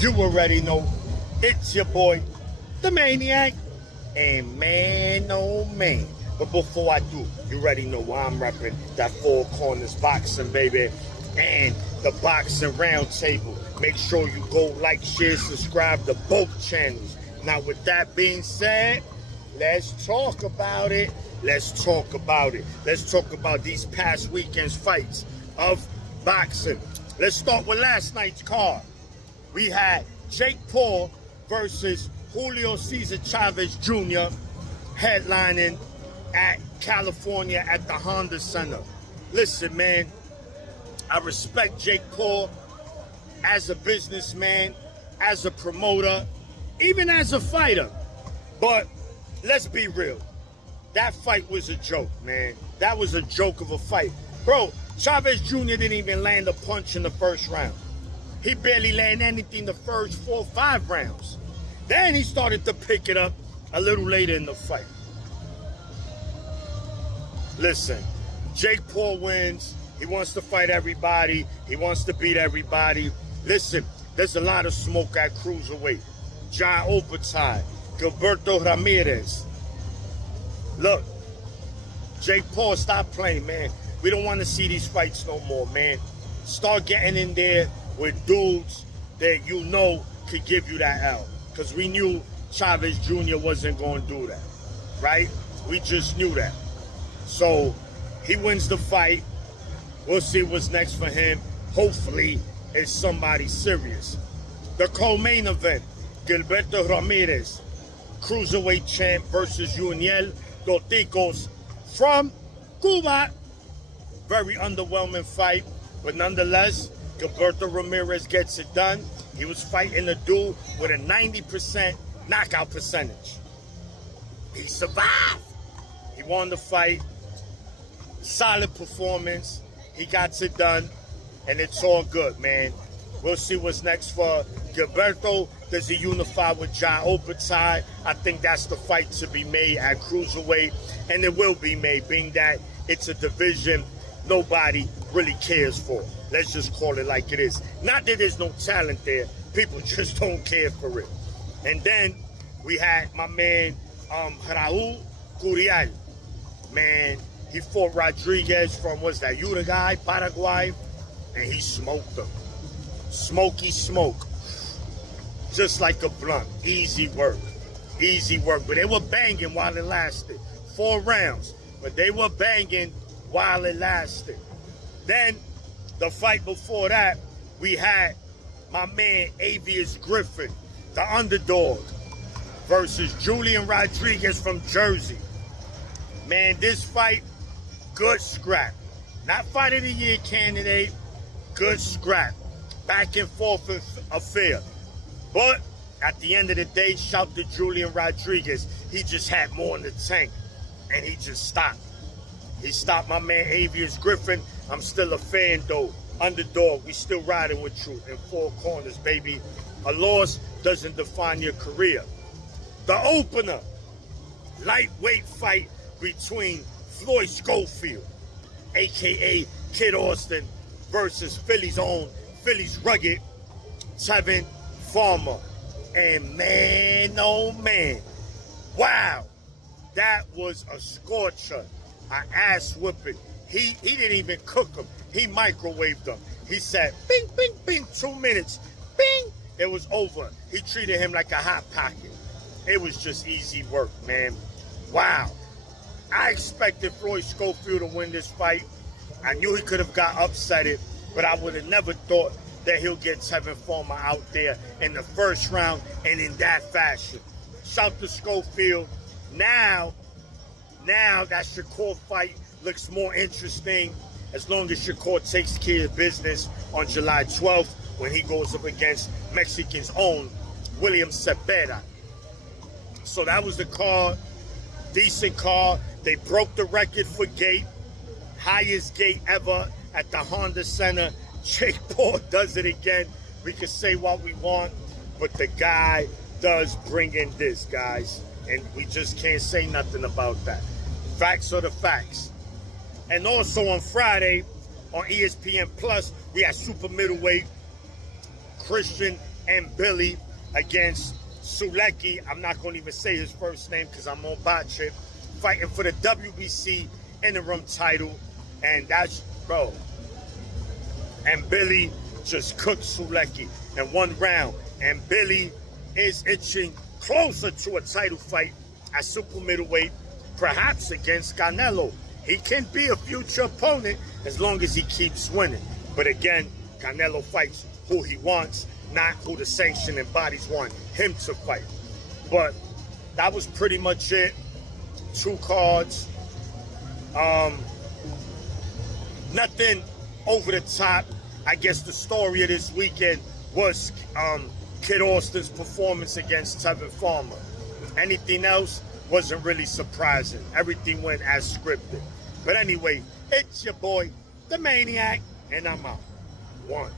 You already know. It's your boy, the Maniac. And man, oh man. But before I do, you already know why I'm repping that Four Corners Boxing, baby. And the Boxing Roundtable. Make sure you go like, share, subscribe to both channels. Now, with that being said, let's talk about it. Let's talk about it. Let's talk about these past weekend's fights of boxing. Let's start with last night's card. We had Jake Paul versus Julio Cesar Chavez Jr. headlining at California at the Honda Center. Listen, man, I respect Jake Paul as a businessman, as a promoter, even as a fighter. But let's be real. That fight was a joke, man. That was a joke of a fight. Bro, Chavez Jr. didn't even land a punch in the first round. He barely landed anything the first 4 or 5 rounds. Then he started to pick it up a little later in the fight. Listen, Jake Paul wins. He wants to fight everybody. He wants to beat everybody. Listen, there's a lot of smoke at cruiserweight. John Opatai, Gilberto Ramirez. Look, Jake Paul, stop playing, man. We don't want to see these fights no more, man. Start getting in there with dudes that you know could give you that L. Because we knew Chavez Jr. wasn't going to do that, right? We just knew that. So he wins the fight. We'll see what's next for him. Hopefully, it's somebody serious. The co-main event, Gilberto Ramirez, cruiserweight champ versus Juniel Doticos from Cuba. Very underwhelming fight, but nonetheless, Gilberto Ramirez gets it done. He was fighting a dude with a 90% knockout percentage. He survived. He won the fight. Solid performance. He got it done, and it's all good, man. We'll see what's next for Gilberto. Does he unify with John Opatai? I think that's the fight to be made at cruiserweight, and it will be made, being that it's a division nobody really cares for. Let's just call it like it is. Not that there's no talent there. People just don't care for it. And then we had my man, Raul Curiel. Man, he fought Rodriguez from, what's that, Uruguay, Paraguay, and he smoked him. Smoky smoke. Just like a blunt. Easy work. Easy work. But they were banging while it lasted. 4 rounds. But they were banging while it lasted. Then, the fight before that, we had my man Avius Griffin, the underdog, versus Julian Rodriguez from Jersey. Man, this fight, good scrap. Not fight of the year candidate, good scrap. Back and forth affair. But at the end of the day, shout to Julian Rodriguez. He just had more in the tank, and he just stopped. He stopped my man Avius Griffin. I'm still a fan, though. Underdog, we still riding with you in 4 corners, baby. A loss doesn't define your career. The opener, lightweight fight between Floyd Schofield, a.k.a. Kid Austin, versus Philly's own, Philly's rugged, Tevin Farmer. And man, oh man, wow, that was a scorcher, an ass whipping. He didn't even cook them. He microwaved them. He said, bing, bing, bing, 2 minutes, bing, it was over. He treated him like a hot pocket. It was just easy work, man. Wow. I expected Floyd Schofield to win this fight. I knew he could have got upsetted, but I would have never thought that he'll get Tevin Farmer out there in the first round and in that fashion. Shout to Schofield. Now that Shakur fight looks more interesting as long as Shakur takes care of business on July 12th when he goes up against Mexican's own William Cepeda. So that was the card. Decent card. They broke the record for gate. Highest gate ever at the Honda Center. Jake Paul does it again. We can say what we want, but the guy does bring in this, guys. And we just can't say nothing about that. Facts are the facts. And also on Friday, on ESPN Plus, we had super middleweight Christian Mbili against Sulecki. I'm not going to even say his first name because I'm on botch it. Fighting for the WBC interim title. And that's, bro. Mbili just cooked Sulecki in one round. Mbili is inching closer to a title fight at super middleweight, perhaps against Canelo. He can be a future opponent as long as he keeps winning. But again, Canelo fights who he wants, not who the sanctioning bodies want him to fight. But that was pretty much it. 2 cards. Nothing over the top. I guess the story of this weekend was Kid Austin's performance against Tevin Farmer. Anything else wasn't really surprising. Everything went as scripted. But anyway, it's your boy, the Maniac, and I'm out. 1.